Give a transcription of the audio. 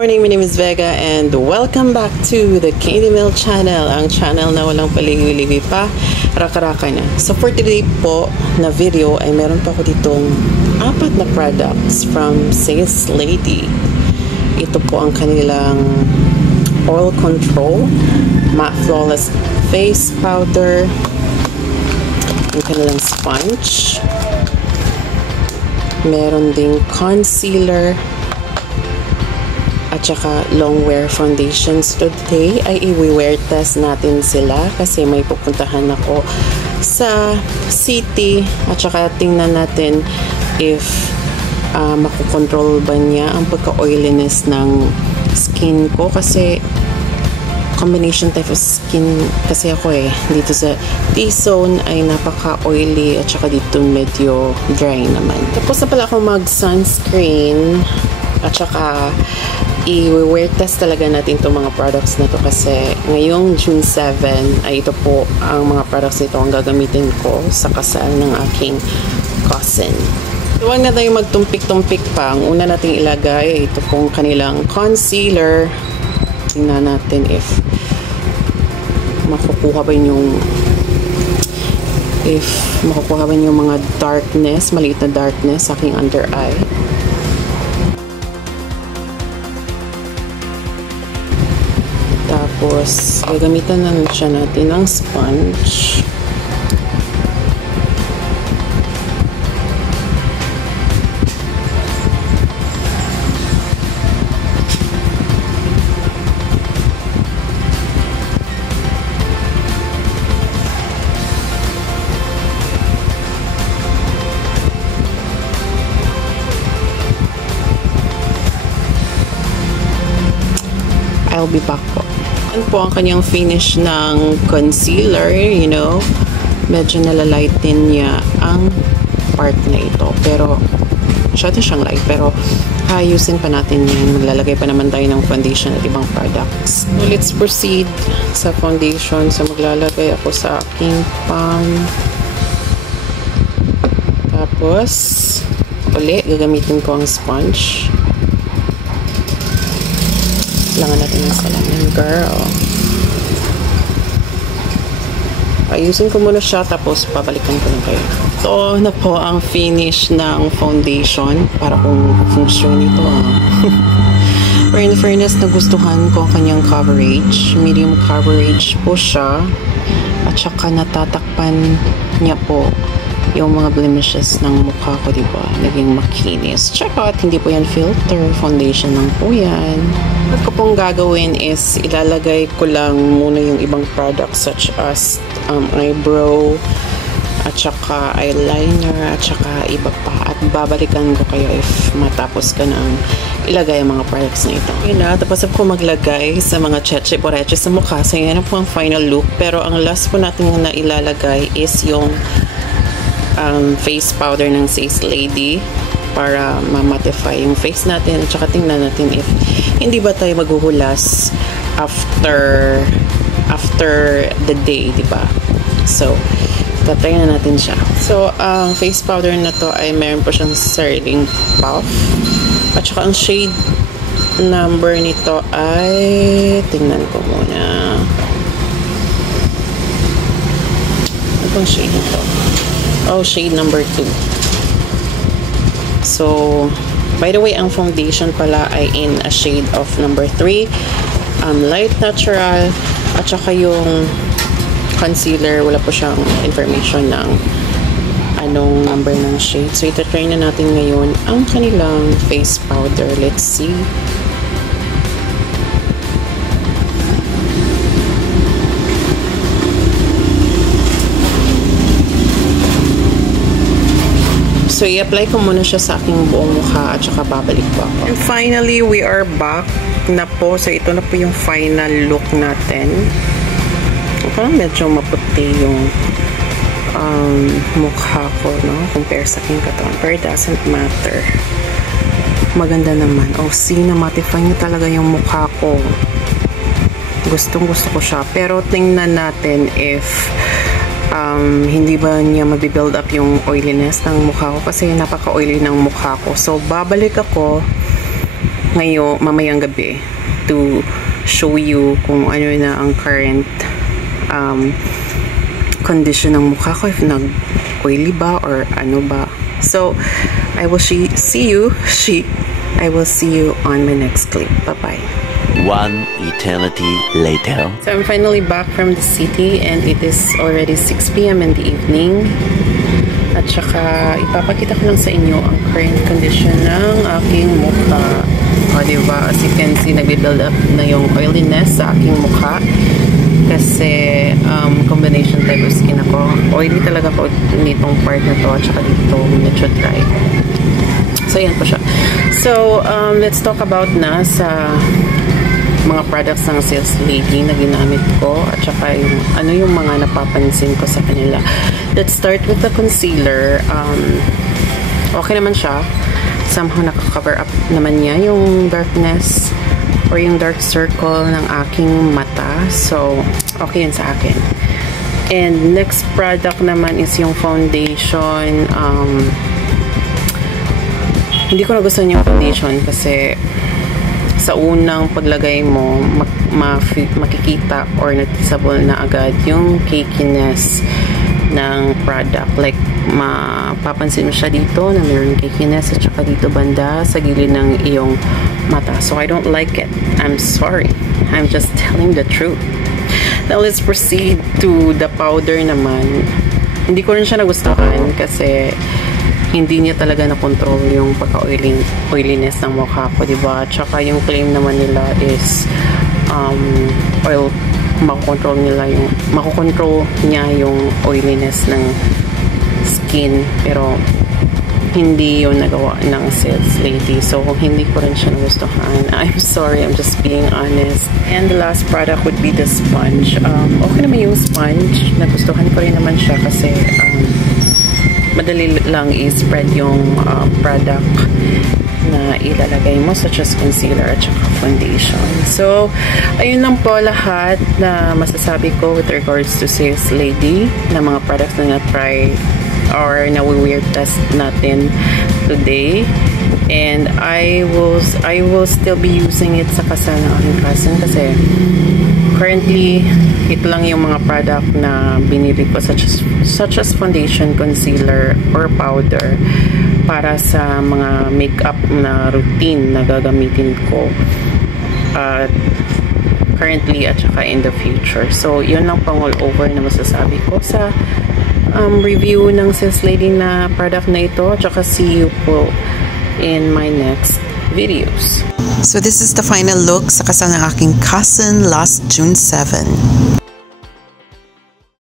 Morning, my name is Vega and welcome back to the Candy Mill channel, ang channel na walang paliwi-liwi pa, raka-raka na. So for today po na video ay meron pa ako ditong 4 na products from Sis Lady. Ito po ang kanilang oil control, matte flawless face powder, ang kanilang sponge, meron ding concealer, at saka long wear foundations. Today ay i-wear test natin sila kasi may pupuntahan ako sa city at saka tingnan natin if makukontrol ba niya ang pagka-oiliness ng skin ko kasi combination type of skin kasi ako dito sa T-zone ay napaka-oily at saka dito medyo dry naman. Tapos na pala ako mag-sunscreen at saka i-wear test talaga natin itong mga products na to kasi ngayong June 7 ay ito po ang mga products nito ang gagamitin ko sa kasal ng aking cousin. So, huwag na tayo magtumpik-tumpik pa. Ang una nating ilagay ay ito pong kanilang concealer. Tingnan natin if makukuha ba yung mga darkness, maliit na darkness sa aking under eye. Tapos, gagamitan na siya natin ng sponge. I'll be back po. Yan po ang kanyang finish ng concealer, medyo nalalighten niya ang part na ito. Pero, masyado siyang light. Pero, ayusin pa natin yan. Maglalagay pa naman tayo ng foundation at ibang products. So, let's proceed sa foundation. So, maglalagay ako sa aking palm. Tapos, uli, gagamitin ko ang sponge. Kailangan natin ng salamin, girl. Ayusin ko muna siya, tapos pabalikan ko lang kayo. Ito na po ang finish ng foundation. Para kung function ito, Pero in fairness, nagustuhan ko ang kanyang coverage. Medium coverage po siya. At saka natatakpan niya po yung mga blemishes ng mukha ko, diba? Naging makinis. Check out, hindi po yan filter. Foundation lang po yan. What ko pong gagawin is ilalagay ko lang muna yung ibang products such as eyebrow at saka eyeliner at saka iba pa. At babalikan ko kayo if matapos ka nang ilagay ang mga products na ito. Tapos ako maglagay sa mga cheche-boreche sa mukha. So yan po ang final look. Pero ang last po natin na ilalagay is yung face powder ng Sis Lady para ma-mattify yung face natin at saka tingnan natin if hindi ba tayo maghuhulas after the day, diba? So, tatry na natin siya. So, ang face powder na to ay meron po siyang sterling puff at saka ang shade number nito ay tingnan ko muna. Ano pong shade nito? Oh, shade number 2. So, by the way, ang foundation pala ay in a shade of number 3. Light natural. At saka yung concealer, wala po siyang information ng anong number ng shade. So, ito try na natin ngayon ang kanilang face powder. Let's see. So, i-apply ko muna siya sa aking buong mukha at saka babalik po ako. And finally, we are back na po. So, ito na po yung final look natin. Parang medyo maputi yung mukha ko, no? Compare sa aking katawan. Pero it doesn't matter. Maganda naman. Oh, see, na-mattify niya talaga yung mukha ko. Gustong-gusto ko siya. Pero tingnan natin if hindi ba niya mabibuild up yung oiliness ng mukha ko kasi napaka-oily ng mukha ko. So, babalik ako mamayang gabi to show you kung ano na ang current condition ng mukha ko, if nag-oily ba or ano ba. So, I will see you on my next clip. Bye-bye. One eternity later. So I'm finally back from the city and it is already 6 p.m. in the evening. At saka ipapakita ko lang sa inyo ang current condition ng aking mukha. O diba, as you can see, nagbe-build up na yung oiliness sa aking mukha. Kasi combination type of skin ako. Oily talaga ko nitong part na to at saka dito medyo dry. So yan po siya. So let's talk about na sa mga products ng Sales Lady na ginamit ko at saka yung mga napapansin ko sa kanila. Let's start with the concealer. Okay naman siya. Somehow nakaka-cover up naman niya yung darkness or yung dark circle ng aking mata. So, okay yun sa akin. And next product naman is yung foundation. Hindi ko nagustuhan yung foundation kasi sa unang paglagay mo, makikita or noticeable na agad yung cakiness ng product. Like, mapapansin mo siya dito na mayroon cakiness at saka dito banda sa gilid ng iyong mata. So, I don't like it. I'm sorry. I'm just telling the truth. Now, let's proceed to the powder naman. Hindi ko rin siya nagustuhan kasi hindi niya talaga na-control yung pagka-oiliness ng mukha ko, diba? Tsaka yung claim naman nila is makokontrol niya yung oiliness ng skin, pero hindi yun nagawa ng Sales Lady. So, hindi ko rin siya nagustuhan. I'm sorry, I'm just being honest. And the last product would be the sponge. Okay naman yung sponge. Nagustuhan ko rin naman siya kasi madali lang i-spread yung product na ilalagay mo, such as concealer at saka foundation. So, ayun lang po lahat na masasabi ko with regards to Sales Lady na mga products na na-try or na-wear test natin today. And I will still be using it sa kasal ng aking cousin kasi currently, ito lang yung mga product na binili ko such as foundation, concealer, or powder para sa mga makeup na routine na gagamitin ko currently at saka in the future. So, yun lang pang all over na masasabi ko sa review ng Sales Lady na product na ito. At saka see you po in my next videos. So this is the final look sa kasal ng aking cousin last June 7.